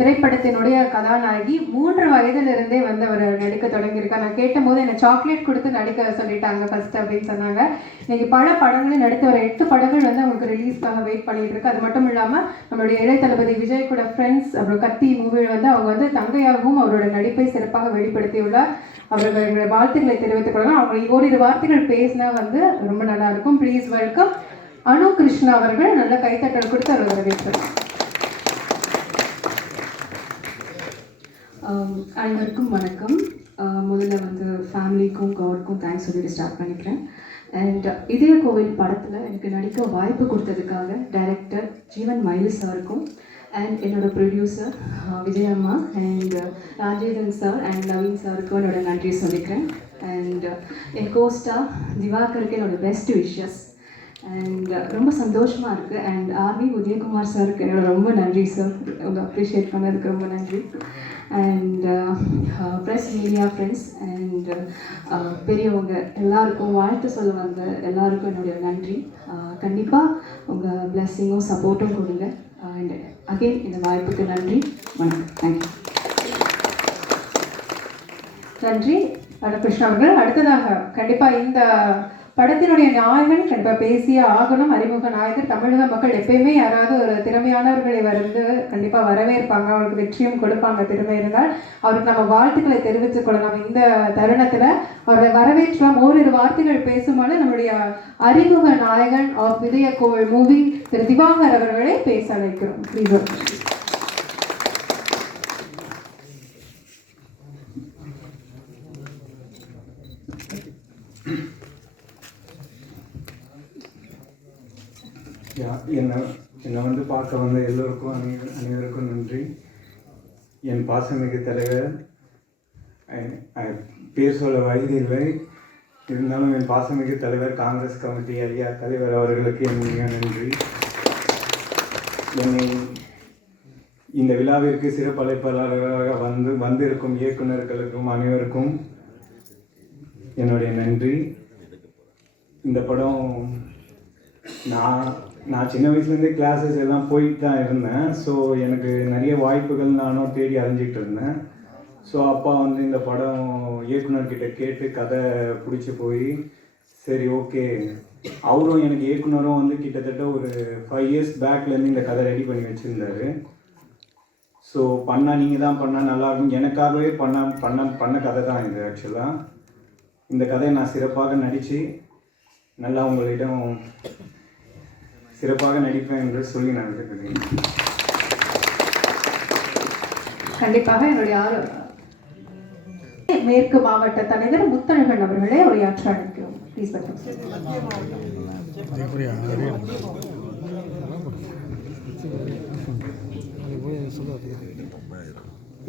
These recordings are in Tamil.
திரைப்படத்தினுடைய கதாநாயகி 3 வயதிலிருந்தே வந்து அவர் நடிக்க தொடங்கியிருக்கார். நான் கேட்டபோது என்னை சாக்லேட் கொடுத்து நடிக்க சொல்லிட்டாங்க ஃபர்ஸ்ட் அப்படின்னு சொன்னாங்க. இன்னைக்கு பல படங்களும் நடித்த ஒரு 8 படங்கள் வந்து அவங்களுக்கு ரிலீஸ்க்காக வெயிட் பண்ணிட்டு இருக்கு. அது மட்டும் இல்லாமல் நம்மளுடைய இளைய தளபதி விஜய் கூட ஃப்ரெண்ட்ஸ் அப்புறம் கத்தி மூவியில் வந்து அவங்க வந்து தங்கையாகவும் அவரோட நடிப்பை சிறப்பாக வெளிப்படுத்தியுள்ளார். அவர்கள் எங்களுடைய வாழ்த்துக்களை தெரிவித்துக் கொள்ளலாம். அவங்க ஓரிரு வார்த்தைகள் பேசினா வந்து ரொம்ப நல்லா இருக்கும். ப்ளீஸ் வெல்கம் அனு கிருஷ்ணா அவர்கள். நல்ல கைத்தட்டல் கொடுத்து அவர் வரவேற்பார். அனைவருக்கும் வணக்கம். முதல்ல வந்து ஃபேமிலிக்கும் கவர்க்கும் தேங்க்ஸ் சொல்லிட்டு ஸ்டார்ட் பண்ணிக்கிறேன். அண்ட் இதய கோவில் படத்தில் எனக்கு நடிக்க வாய்ப்பு கொடுத்ததுக்காக டைரக்டர் ஜீவன் மயில் சாருக்கும் அண்ட் என்னோட producer Vijayamma and Rajendran sir and Naveen சாருக்கும் என்னோட நன்றி சொல்லிக்கிறேன். அண்ட் என் கோஸ்டா திவாகருக்கு என்னோட பெஸ்ட் விஷஸ். அண்ட் ரொம்ப சந்தோஷமாக இருக்குது. அண்ட் ஆர்வி உதயகுமார் சாருக்கு என்னோட ரொம்ப நன்றி சார், ரொம்ப அப்ரிஷியேட் பண்ணதுக்கு ரொம்ப நன்றி. And press media friends and பெரியவங்க எல்லாருக்கும் வாழ்த்து சொல்ல வந்த எல்லாருக்கும் என்னுடைய நன்றி. கண்டிப்பாக உங்கள் பிளெஸ்ஸிங்கும் சப்போர்ட்டும் கொடுங்க. அண்ட் அகெயின் இந்த வாய்ப்புக்கு நன்றி. வணக்கம். தேங்க்யூ. நன்றி கிருஷ்ணா அவர்கள். அடுத்ததாக கண்டிப்பாக இந்த படத்தினுடைய நாயகன் கண்டிப்பாக பேசியே ஆகணும். அறிமுக நாயகர். தமிழக மக்கள் எப்பயுமே யாராவது ஒரு திறமையானவர்களை வந்து கண்டிப்பாக வரவேற்பாங்க, அவருக்கு வெற்றியும் கொடுப்பாங்க திறமை இருந்தால். அவருக்கு நம்ம வாழ்த்துக்களை தெரிவித்துக் கொள்ளலாம். இந்த தருணத்தில் அவரை வரவேற்றலாம். ஓரிரு வார்த்தைகள் பேசும்போது நம்முடைய அறிமுக நாயகன் ஆஃப் இதய கோவில் மூவி திரு திவாகர் அவர்களை பேச அழைக்கிறோம். ப்ளீஸ். என்னை வந்து பார்க்க வந்த எல்லோருக்கும் அனைவருக்கும் நன்றி. என் பாசமிகு தலைவர், பேர் சொல்ல வயது இல்லை, இருந்தாலும் என் பாசமிகு தலைவர் காங்கிரஸ் கமிட்டி ஐயா தலைவர் அவர்களுக்கு என் மிக நன்றி. என்னை இந்த விழாவிற்கு சிறப்பு அழைப்பாளர்களாக வந்திருக்கும் இயக்குநர்களுக்கும் அனைவருக்கும் என்னுடைய நன்றி. இந்த படம் நான் சின்ன வயசுலேருந்தே கிளாஸஸ் எல்லாம் போயிட்டு தான் இருந்தேன். ஸோ எனக்கு நிறைய வாய்ப்புகள் நானும் தேடி அறிஞ்சிக்கிட்டு இருந்தேன். ஸோ அப்பா வந்து இந்த படம் இயக்குனர்கிட்ட கேட்டு கதை பிடிச்சி போய் சரி ஓகே, அவரும் எனக்கு இயக்குனரும் வந்து கிட்டத்தட்ட ஒரு 5 இயர்ஸ் பேக்லேருந்து இந்த கதை ரெடி பண்ணி வச்சுருந்தாரு. ஸோ நீங்கள் தான் பண்ணால் நல்லாயிருக்கும், எனக்காகவே பண்ண கதை தான் இது. ஆக்சுவலாக இந்த கதையை நான் சிறப்பாக நடித்து நல்லா உங்களிடம் சிறப்பாக நடிப்பேன் என்று சொல்லி நான் இருக்கிறேன். கண்டிப்பாக என்னுடைய மேற்கு மாவட்ட தலைவர் முத்தழகன் அவர்களே உரையாற்ற அழைக்கிறோம்.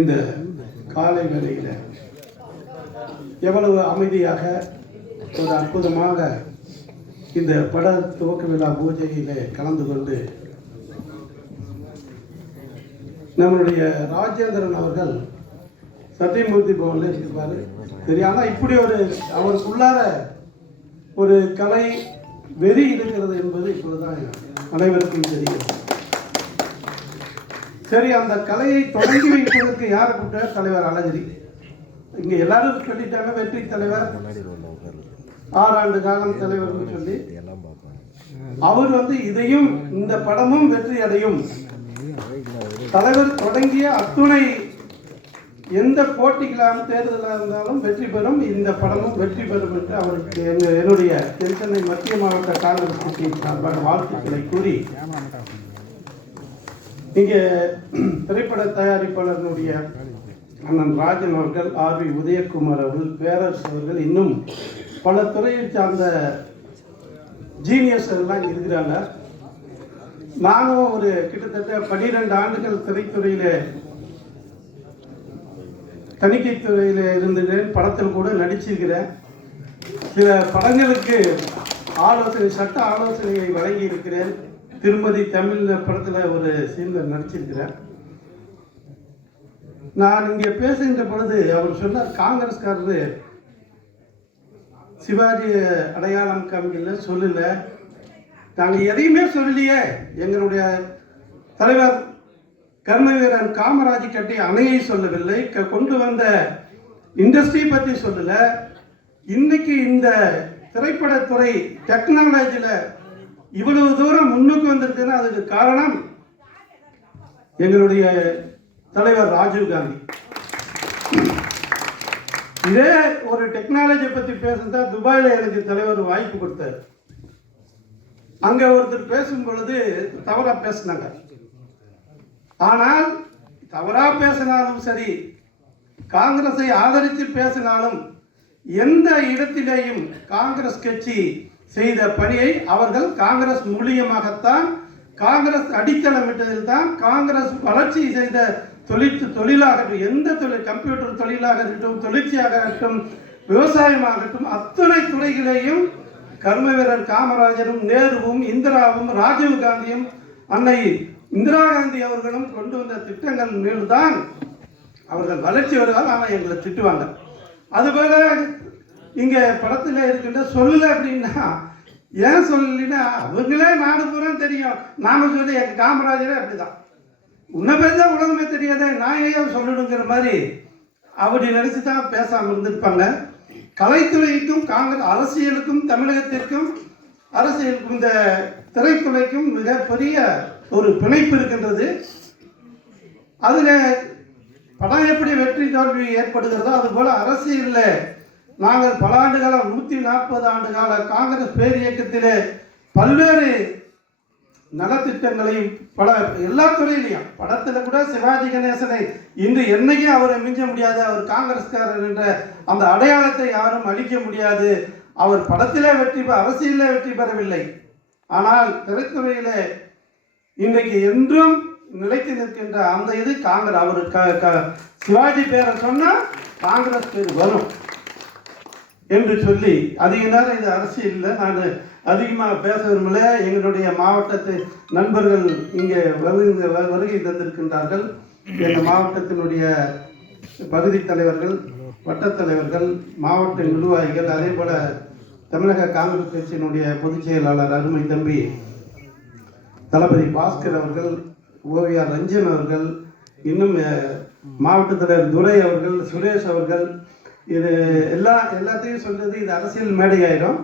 இந்த காலை வேளையில் எவ்வளவு அமைதியாக ஒரு அற்புதமாக இந்த பட துவக்க விழா பூஜையிலே கலந்து கொண்டு நம்மளுடைய ராஜேந்திரன் அவர்கள் சத்தியமூர்த்தி பவனில் இருப்பார் தெரியும். ஆனால் இப்படி ஒரு அவருக்குள்ளார ஒரு கலை வெறி இருக்கிறது என்பது இப்பொழுதுதான் அனைவருக்கும் தெரியும். சரி, அந்த கலையை தொடங்கி வைப்பதற்கு யாரை கூப்பிட்ட? தலைவர் அழகிரி. இங்கே எல்லாரும் சொல்லிட்டாங்க வெற்றி தலைவர் 6 ஆண்டு காலம் தலைவர்னு சொல்லி. அவர் வந்து இதையும் இந்த படமும் வெற்றி அடையும், தலைவர் தொடங்கிய அத்துணை எந்த போட்டிகளான தேர்தலாக இருந்தாலும் வெற்றி பெறும், இந்த படமும் வெற்றி பெறும் என்று அவருக்கு என்னுடைய தென்சென்னை மத்திய மாவட்ட காங்கிரஸ் கட்சியின் சார்பாக வாழ்த்துக்களை கூறி, இங்கே திரைப்பட தயாரிப்பாளர்களுடைய அண்ணன் ராஜன் அவர்கள், ஆர்வி உதயகுமார் அவர்கள், பேரரசு அவர்கள், இன்னும் பல துறையை சார்ந்த ஜீனியஸ் எல்லாம் இருக்கிறாங்க. நானும் ஒரு கிட்டத்தட்ட 12 ஆண்டுகள் திரைத்துறையில் தணிக்கை துறையில் இருந்துகிறேன். படத்தில் கூட நடிச்சிருக்கிறேன். சில படங்களுக்கு சட்ட ஆலோசனையை வழங்கி இருக்கிறேன். திருமதி தமிழ் படத்தில் ஒரு சீனில் நடிச்சிருக்கிறேன். நான் இங்கே பேசுகின்ற பொழுது அவர் சொன்னார், காங்கிரஸ்காரரு சிவாஜி அடையாளம் காமிக்கல, சொல்லல, நாங்கள் எதையுமே சொல்லலையே, எங்களுடைய தலைவர் கர்ம வீரன் காமராஜ் கட்டிய அணையை சொல்லவில்லை, கொண்டு வந்த இண்டஸ்ட்ரி பற்றி சொல்லல. இன்னைக்கு இந்த திரைப்படத்துறை டெக்னாலஜியில் இவ்வளவு தூரம் முன்னுக்கு வந்திருக்குன்னா அதுக்கு காரணம் எங்களுடைய தலைவர் ராஜீவ் காந்தி. இதே ஒரு டெக்னாலஜி பற்றி பேசுறதா துபாயில் எனக்கு தலைவர் வாய்ப்பு கொடுத்தார். அங்க ஒருத்தர் பேசும் பொழுது தவறா பேசினாங்க. ஆனால் தவறா பேசினாலும் சரி, காங்கிரஸை ஆதரித்து பேசினாலும் எந்த இடத்திலேயும் காங்கிரஸ் கட்சி செய்த பணியை அவர்கள் காங்கிரஸ் மூலியமாகத்தான், காங்கிரஸ் அடித்தளமிட்டதில் தான் காங்கிரஸ் வளர்ச்சி செய்த தொழிலாகட்டும், எந்த தொழில், கம்ப்யூட்டர் தொழிலாக இருக்கட்டும், தொழிற்சியாக இருக்கட்டும், விவசாயமாகட்டும், அத்தனை துறைகளையும் கர்ம வீரர் காமராஜரும் நேருவும் இந்திராவும் ராஜீவ் காந்தியும் அன்னை இந்திரா காந்தி அவர்களும் கொண்டு வந்த திட்டங்கள் மேல்தான் அவர்கள் வளர்ச்சி வருவாங்க. ஆனால் எங்களை திட்டுவாங்க. அதுபோல இங்கே படத்தில் இருக்கின்ற சொல்லல அப்படின்னா, ஏன் சொல்லலைன்னா அவங்களே நாடு பூரா தெரியும், நாம சொல்லி எங்கள் காமராஜரே அப்படிதான், உன்னை பேர் தான் உலகமே தெரியாத, நான் ஏன் சொல்லணுங்கிற மாதிரி அப்படி நினைச்சு தான் பேசாமல் இருந்திருப்பாங்க. கலைத்துறைக்கும் காங்கிரஸ் அரசியலுக்கும் தமிழகத்திற்கும் அரசியலுக்கும் இந்த திரைத்துறைக்கும் மிகப்பெரிய ஒரு பிணைப்பு இருக்கின்றது. அதில் படம் எப்படி வெற்றி தோல்வி ஏற்படுகிறதோ அதுபோல அரசியலில் நாங்கள் பல ஆண்டு காலம் 140 ஆண்டு கால காங்கிரஸ் பேரியக்கத்திலே பல்வேறு நலத்திட்டங்களையும் பல எல்லா துறையிலையும், படத்தில் கூட சிவாஜி கணேசனை இன்று என்னைக்கும் அவரை மிஞ்ச முடியாது, அவர் காங்கிரஸ்காரர் என்ற அந்த அடையாளத்தை யாரும் அழிக்க முடியாது. அவர் படத்திலே வெற்றி அரசியலில் வெற்றி பெறவில்லை, ஆனால் திரைத்துறையிலே இன்றைக்கு என்றும் நிலைத்து நிற்கின்ற அந்த இது காங்கிரஸ். அவர் சிவாஜி பேரை சொன்னால் காங்கிரஸ் பேர் வரும் என்று சொல்லி அதிக நேரம் இது அரசியலில் நான் அதிகமாக பேச விரும்பல. எங்களுடைய மாவட்டத்து நண்பர்கள் இங்கே வருகை தந்திருக்கின்றார்கள். எங்கள் மாவட்டத்தினுடைய பகுதி தலைவர்கள், வட்டத் தலைவர்கள், மாவட்ட நிர்வாகிகள், அதே போல தமிழக காங்கிரஸ் கட்சியினுடைய பொதுச் செயலாளர் அருமை தம்பி தளபதி பாஸ்கர் அவர்கள், ஓவியார் ரஞ்சன் அவர்கள், இன்னும் மாவட்ட தலைவர் துரை அவர்கள், சுரேஷ் அவர்கள், இது எல்லாத்தையும் சொல்றது இது அரசியல் மேடை ஆயிடும்.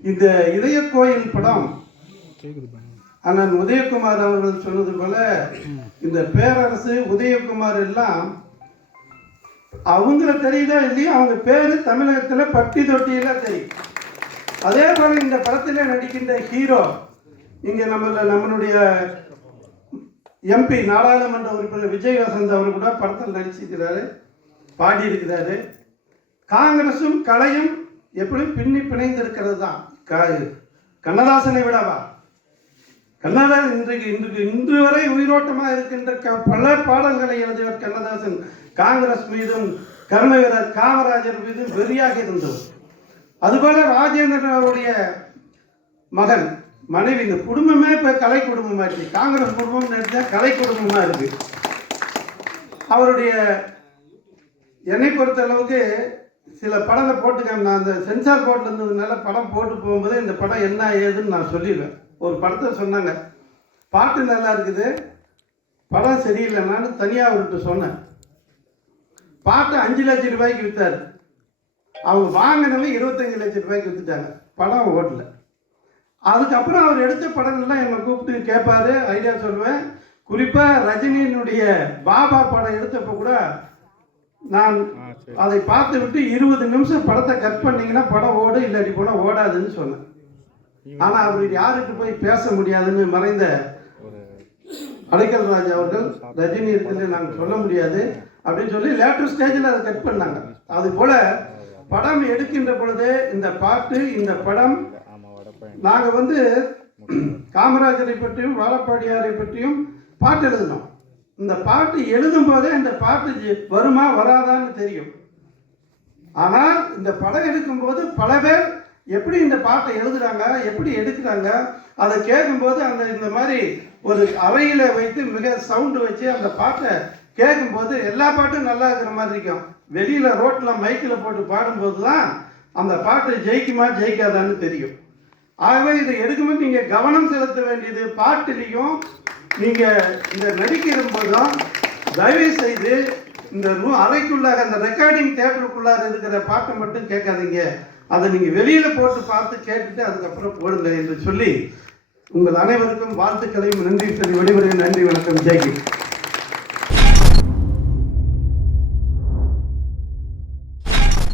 இந்த இதய கோயில் படம் அண்ணன் உதயகுமார் அவர்கள் சொன்னது போல இந்த பேரரசு உதயகுமார் எல்லாம் அவங்கள தெரியுதா இல்லையா, அவங்க பேரு தமிழகத்தில் பட்டி தொட்டியெல்லாம் தெரியும். அதே போல இந்த படத்தில் நடிக்கின்ற ஹீரோ இங்கே நம்மளுடைய எம்பி நாடாளுமன்ற உறுப்பினர் விஜய் வசந்த் அவர் கூட படத்தில் நடிச்சிருக்கிறாரு, பாடியிருக்கிறாரு. காங்கிரசும் கலையும் எப்படி பின்னி பிணைந்து இருக்கிறது தான். கண்ணதாசனை விடவா, கண்ணதாசன் இன்று வரை உயிரோட்டமாக இருக்கின்ற பல பாடல்களை எழுதியவர் கண்ணதாசன். காங்கிரஸ் மீதும் கர்ம வீரர் காமராஜர் மீதும் வெறியாக இருந்தவர். அதுபோல ராஜேந்திரன் அவருடைய மகன் மனைவி, இந்த குடும்பமே இப்போ கலை குடும்பமாக இருக்கு. காங்கிரஸ் குடும்பம் நினைச்சா கலை குடும்பமாக இருக்கு. அவருடைய என்னை பொறுத்த அளவுக்கு சில படங்களை போட்டுக்க, நான் அந்த சென்சார் போர்டில் இருந்ததுனால படம் போட்டு போகும்போது இந்த படம் என்ன ஏதுன்னு நான் சொல்லிடுவேன். ஒரு படத்தை சொன்னாங்க, பாட்டு நல்லா இருக்குது, படம் சரியில்லைன்னு தனியாக அவர்கிட்ட சொன்னேன். பாட்டு 5 லட்சம் ரூபாய்க்கு விற்றாரு, அவங்க வாங்கினவங்க 25 லட்சம் ரூபாய்க்கு விற்றுட்டாங்க, படம் ஓட்டல. அதுக்கப்புறம் அவர் எடுத்த படங்கள்லாம் என்னை கூப்பிட்டு கேட்பாரு, ஐடியா சொல்லுவேன். குறிப்பாக ரஜினியினுடைய பாபா படம் எடுத்தப்போ கூட நான் அதை பார்த்து விட்டு 20 நிமிஷம் படத்தை கட் பண்ணீங்கன்னா படம் ஓடு, இல்லாட்டி போனால் ஓடாதுன்னு சொன்னேன். ஆனால் அவர் யாருக்கு போய் பேச முடியாதுன்னு மறைந்த அடைக்கல் ராஜ் அவர்கள், ரஜினி இருக்குன்னு நாங்கள் சொல்ல முடியாது அப்படின்னு சொல்லி லேட்டர் ஸ்டேஜில் அதை கட் பண்ணாங்க. அது போல படம் எடுக்கின்ற பொழுது இந்த பாட்டு, இந்த படம், நாங்கள் காமராஜரை பற்றியும் வாழப்பாடியாரை பற்றியும் பாட்டு எழுதினோம். இந்த பாட்டு எழுதும் போதே இந்த பாட்டு வருமா வராதான்னு தெரியும். ஆனால் இந்த படம் எடுக்கும்போது பல பேர் எப்படி இந்த பாட்டை எழுதுறாங்க, எப்படி எடுக்கிறாங்க, அதை கேட்கும்போது இந்த மாதிரி ஒரு அறையில் வைத்து மிக சவுண்டு வச்சு அந்த பாட்டை கேட்கும்போது எல்லா பாட்டும் நல்லா இருக்கிற மாதிரி இருக்கும். வெளியில் ரோட்டில் மைக்கில் போட்டு பாடும்போது தான் அந்த பாட்டு ஜெயிக்குமா ஜெயிக்காதான்னு தெரியும். ஆகவே இதை எடுக்கும்போது நீங்கள் கவனம் செலுத்த வேண்டியது பாட்டிலையும் நீங்கள் இந்த நடிக்கிற போதும் தயவு செய்து இந்த அறைக்குள்ளாக அந்த ரெக்கார்டிங் தியேட்டருக்குள்ளார இருக்கிற பாட்டை மட்டும் கேட்காதீங்க. அதை நீங்கள் வெளியில் போட்டு பார்த்து கேட்டுட்டு அதுக்கப்புறம் போடுங்க என்று சொல்லி உங்கள் அனைவருக்கும் வாழ்த்துக்களையும் நன்றி சொல்லி விடைபெறுகிறேன். நன்றி, வணக்கம், ஜெய்ஹிந்த்.